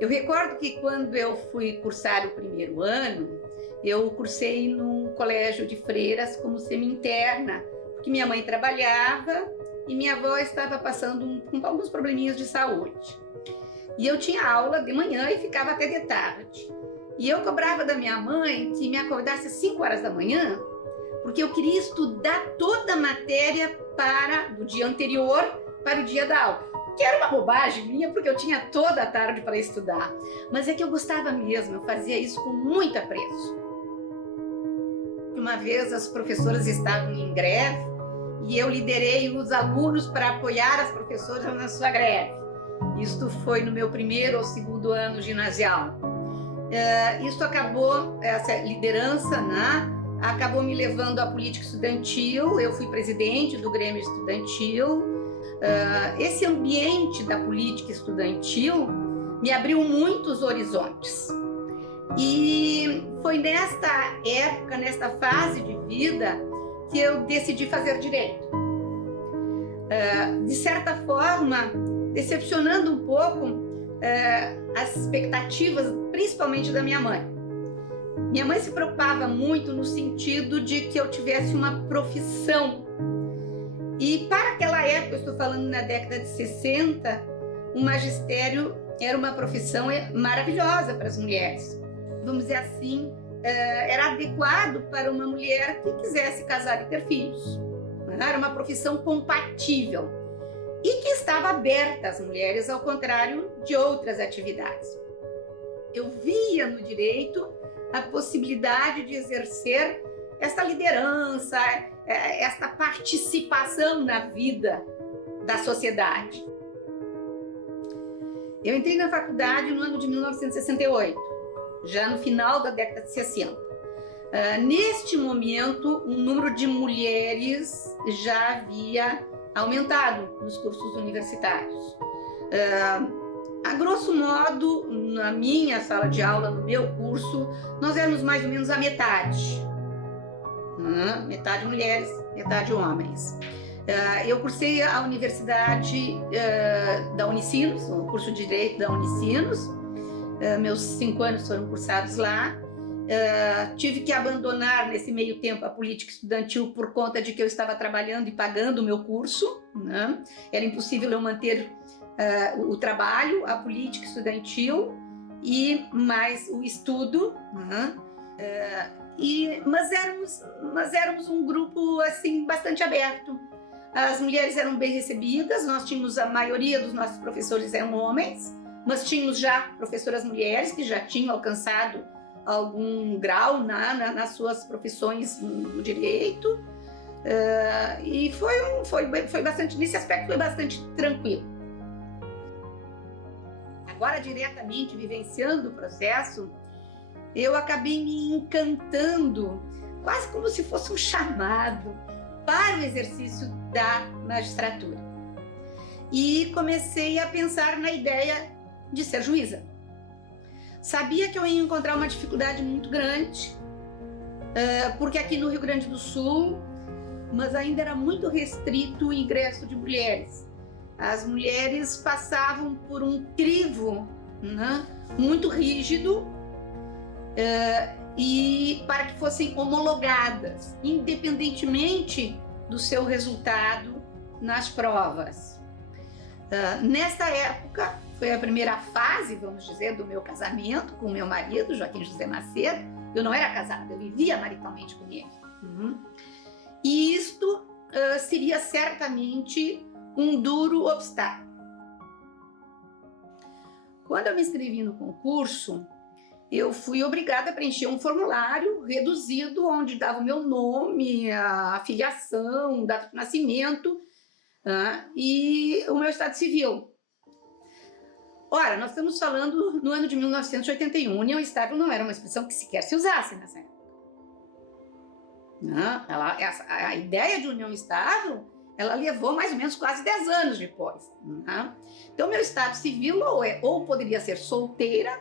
Eu recordo que quando eu fui cursar o primeiro ano, eu cursei num colégio de freiras como semi-interna, porque minha mãe trabalhava e minha avó estava passando com alguns probleminhas de saúde. E eu tinha aula de manhã e ficava até de tarde. E eu cobrava da minha mãe que me acordasse às 5 horas da manhã, porque eu queria estudar toda a matéria do dia anterior para o dia da aula. Que era uma bobagem minha, porque eu tinha toda a tarde para estudar. Mas é que eu gostava mesmo, eu fazia isso com muito apreço. Uma vez as professoras estavam em greve e eu liderei os alunos para apoiar as professoras na sua greve. Isto foi no meu primeiro ou segundo ano ginasial. Isso acabou, essa liderança, né, acabou me levando à política estudantil. Eu fui presidente do Grêmio Estudantil. Esse ambiente da política estudantil me abriu muitos horizontes. E foi nesta época, nesta fase de vida, que eu decidi fazer direito. De certa forma, decepcionando um pouco as expectativas, principalmente da minha mãe. Minha mãe se preocupava muito no sentido de que eu tivesse uma profissão. E para aquela época, eu estou falando na década de 60, o magistério era uma profissão maravilhosa para as mulheres. Vamos dizer assim, era adequado para uma mulher que quisesse casar e ter filhos. Era uma profissão compatível e que estava aberta às mulheres, ao contrário de outras atividades. Eu via no direito a possibilidade de exercer esta liderança, esta participação na vida da sociedade. Eu entrei na faculdade no ano de 1968, já no final da década de 60. Neste momento, o número de mulheres já havia aumentado nos cursos universitários. A grosso modo, na minha sala de aula, no meu curso, nós éramos mais ou menos a metade. Metade mulheres, metade homens. Eu cursei a universidade da Unicinos, o curso de Direito da Unicinos. Meus 5 anos foram cursados lá. Tive que abandonar nesse meio tempo a política estudantil por conta de que eu estava trabalhando e pagando o meu curso, né? Era impossível eu manter o trabalho, a política estudantil e mais o estudo, né? Mas éramos um grupo assim bastante aberto. As mulheres eram bem recebidas, nós tínhamos, a maioria dos nossos professores eram homens, mas tínhamos já professoras mulheres que já tinham alcançado algum grau nas suas profissões no direito. E foi bastante, nesse aspecto foi bastante tranquilo. Agora, diretamente vivenciando o processo, eu acabei me encantando, quase como se fosse um chamado para o exercício da magistratura. E comecei a pensar na ideia de ser juíza. Sabia que eu ia encontrar uma dificuldade muito grande, porque aqui no Rio Grande do Sul, mas ainda era muito restrito o ingresso de mulheres. As mulheres passavam por um crivo, né, muito rígido, e para que fossem homologadas, independentemente do seu resultado nas provas. Nesta época, foi a primeira fase, vamos dizer, do meu casamento com o meu marido, Joaquim José Macedo. Eu não era casada, eu vivia maritalmente com ele. E isto seria certamente um duro obstáculo. Quando eu me inscrevi no concurso, eu fui obrigada a preencher um formulário reduzido, onde dava o meu nome, a filiação, data de nascimento, e o meu estado civil. Ora, nós estamos falando no ano de 1981, união estável não era uma expressão que sequer se usasse nessa época. A ideia de união estável, ela levou mais ou menos quase 10 anos depois. Então, meu estado civil ou poderia ser solteira,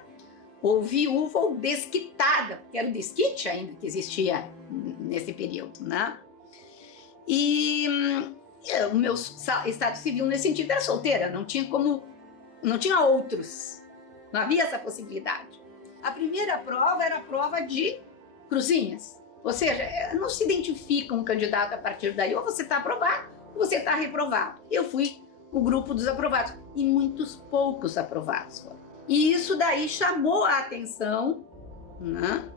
ou viúva, ou desquitada, porque era o desquite ainda que existia nesse período. E o meu estado civil, nesse sentido, era solteira, não tinha outros. Não havia essa possibilidade. A primeira prova era a prova de cruzinhas. Ou seja, não se identifica um candidato a partir daí. Ou você está aprovado, ou você está reprovado. Eu fui o grupo dos aprovados. E muitos poucos aprovados foram. E isso daí chamou a atenção, né,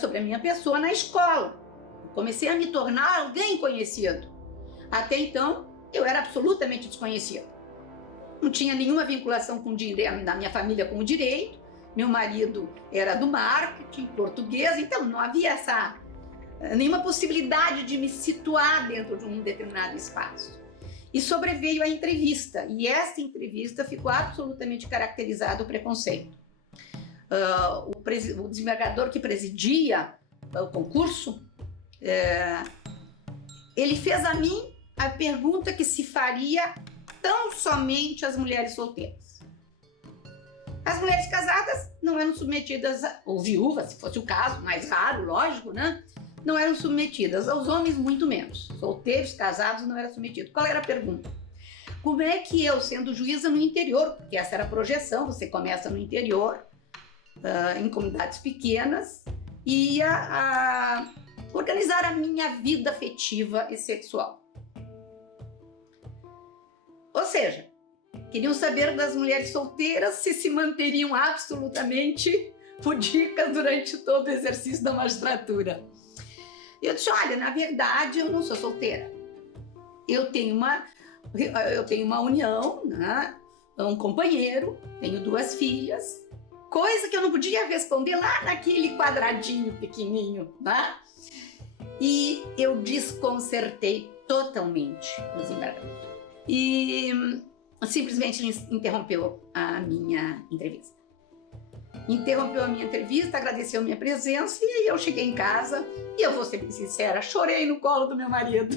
sobre a minha pessoa na escola. Comecei a me tornar alguém conhecido. Até então, eu era absolutamente desconhecida. Não tinha nenhuma vinculação com direito, na minha família com o direito. Meu marido era do marketing, português, então não havia nenhuma possibilidade de me situar dentro de um determinado espaço. E sobreveio a entrevista, e essa entrevista ficou absolutamente caracterizada o preconceito. O desembargador que presidia o concurso, ele fez a mim a pergunta que se faria tão somente às mulheres solteiras. As mulheres casadas não eram submetidas, ou viúvas, se fosse o caso, mais raro, lógico, né? Não eram submetidas, aos homens muito menos. Solteiros, casados não eram submetidos. Qual era a pergunta? Como é que eu, sendo juíza no interior, porque essa era a projeção, você começa no interior, em comunidades pequenas, ia organizar a minha vida afetiva e sexual. Ou seja, queriam saber das mulheres solteiras se manteriam absolutamente pudicas durante todo o exercício da magistratura. Eu disse, olha, na verdade eu não sou solteira. Eu tenho uma união, né? Um companheiro, tenho 2 filhas, coisa que eu não podia responder lá naquele quadradinho pequenininho, né? E eu desconcertei totalmente o desembargador. E simplesmente interrompeu a minha entrevista. Interrompeu a minha entrevista, agradeceu a minha presença e eu cheguei em casa e eu vou ser bem sincera, chorei no colo do meu marido.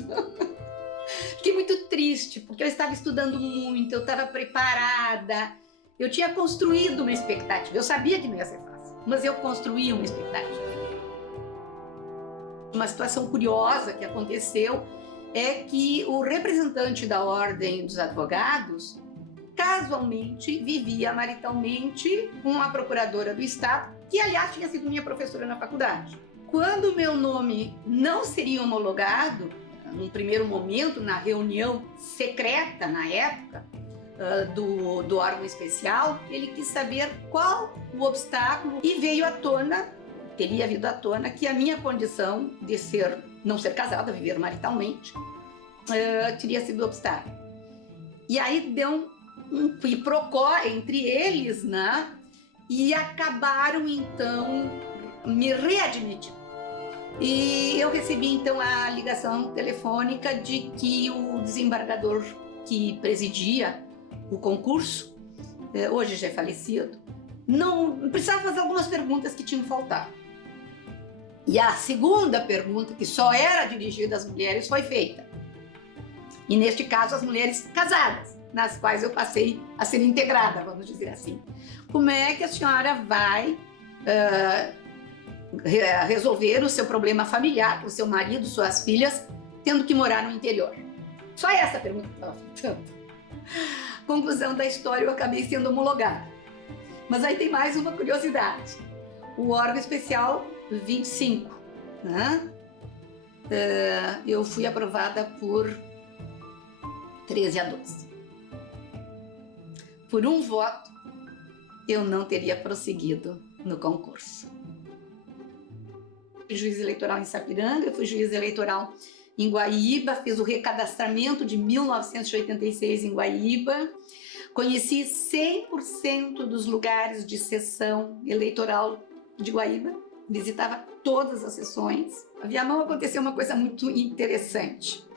Fiquei muito triste porque eu estava estudando muito, eu estava preparada, eu tinha construído uma expectativa. Eu sabia que não ia ser fácil, mas eu construí uma expectativa. Uma situação curiosa que aconteceu é que o representante da Ordem dos Advogados casualmente vivia maritalmente com a procuradora do Estado, que aliás tinha sido minha professora na faculdade. Quando meu nome não seria homologado, num primeiro momento, na reunião secreta na época do órgão especial, ele quis saber qual o obstáculo e teria vindo à tona que a minha condição de não ser casada, viver maritalmente, teria sido obstáculo. E aí deu um quiprocó entre eles, né? E acabaram então me readmitindo. E eu recebi então a ligação telefônica de que o desembargador que presidia o concurso, hoje já é falecido, não precisava fazer algumas perguntas que tinham faltado. E a segunda pergunta, que só era dirigida às mulheres, foi feita. E neste caso, as mulheres casadas, nas quais eu passei a ser integrada, vamos dizer assim. Como é que a senhora vai resolver o seu problema familiar com o seu marido, suas filhas, tendo que morar no interior? Só essa pergunta que estava faltando. Conclusão da história, eu acabei sendo homologada. Mas aí tem mais uma curiosidade. O órgão especial 25, né? Eu fui aprovada por 13-12. Por um voto, eu não teria prosseguido no concurso. Fui juiz eleitoral em Sapiranga, fui juiz eleitoral em Guaíba, fiz o recadastramento de 1986 em Guaíba, conheci 100% dos lugares de sessão eleitoral de Guaíba, visitava todas as sessões. A Viamão aconteceu uma coisa muito interessante.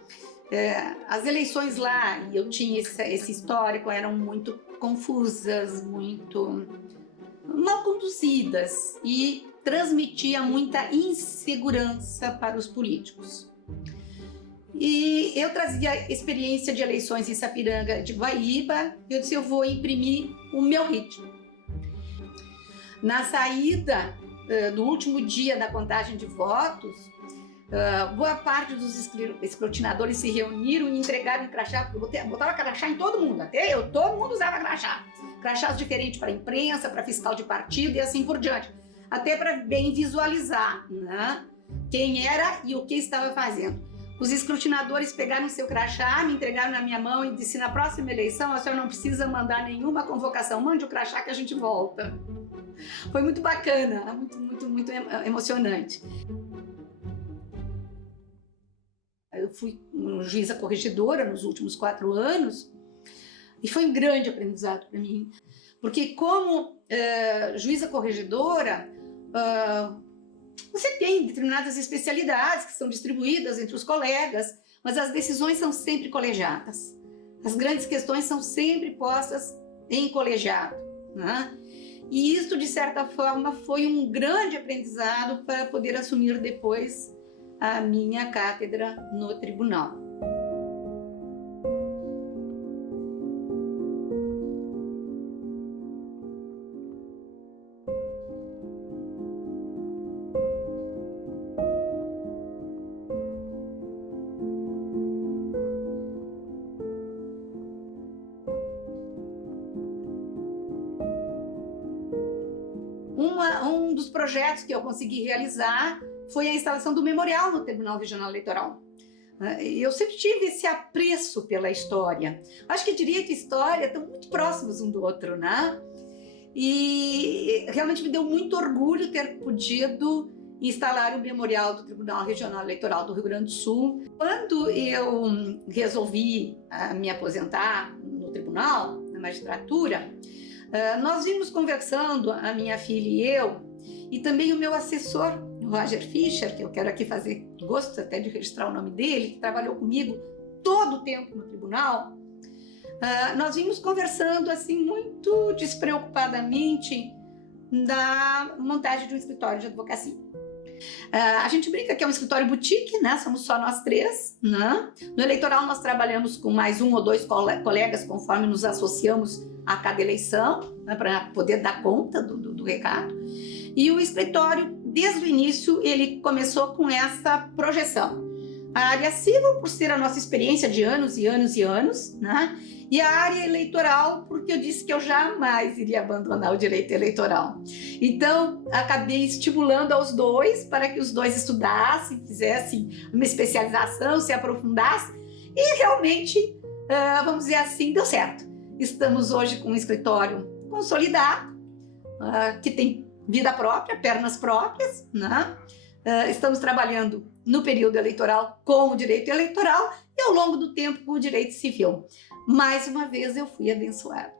As eleições lá, e eu tinha esse histórico, eram muito confusas, muito mal conduzidas e transmitia muita insegurança para os políticos. E eu trazia experiência de eleições em Sapiranga, de Guaíba, eu disse, eu vou imprimir o meu ritmo. Na saída do último dia da contagem de votos, Boa parte dos escrutinadores se reuniram e entregaram crachá, porque eu botava crachá em todo mundo, até eu, todo mundo usava crachá. Crachás diferentes para imprensa, para fiscal de partido e assim por diante. Até para bem visualizar, né, quem era e o que estava fazendo. Os escrutinadores pegaram seu crachá, me entregaram na minha mão e disse: na próxima eleição a senhora não precisa mandar nenhuma convocação, mande o crachá que a gente volta. Foi muito bacana, muito emocionante. Eu fui juíza corregedora nos últimos 4 anos e foi um grande aprendizado para mim, porque como juíza corregedora, você tem determinadas especialidades que são distribuídas entre os colegas, mas as decisões são sempre colegiadas. As grandes questões são sempre postas em colegiado, né? E isso, de certa forma, foi um grande aprendizado para poder assumir depois a minha cátedra no tribunal. Um dos projetos que eu consegui realizar foi a instalação do memorial no Tribunal Regional Eleitoral. Eu sempre tive esse apreço pela história. Acho que direito e história estão muito próximos um do outro, né? E realmente me deu muito orgulho ter podido instalar o memorial do Tribunal Regional Eleitoral do Rio Grande do Sul. Quando eu resolvi me aposentar no tribunal, na magistratura, nós vimos conversando, a minha filha e eu, e também o meu assessor, o Roger Fischer, que eu quero aqui fazer, gosto até de registrar o nome dele, que trabalhou comigo todo o tempo no tribunal. Nós vimos conversando assim muito despreocupadamente da montagem de um escritório de advocacia. A gente brinca que é um escritório boutique, né? Somos só nós 3, né? No eleitoral nós trabalhamos com mais 1 ou 2 colegas conforme nos associamos a cada eleição, né, para poder dar conta do recado. E o escritório, desde o início, ele começou com essa projeção. A área civil, por ser a nossa experiência de anos e anos e anos, né? E a área eleitoral, porque eu disse que eu jamais iria abandonar o direito eleitoral. Então, acabei estimulando aos 2 para que os 2 estudassem, fizessem uma especialização, se aprofundassem, e realmente, vamos dizer assim, deu certo. Estamos hoje com um escritório consolidado, que tem vida própria, pernas próprias, né? Estamos trabalhando no período eleitoral com o direito eleitoral e ao longo do tempo com o direito civil. Mais uma vez eu fui abençoada.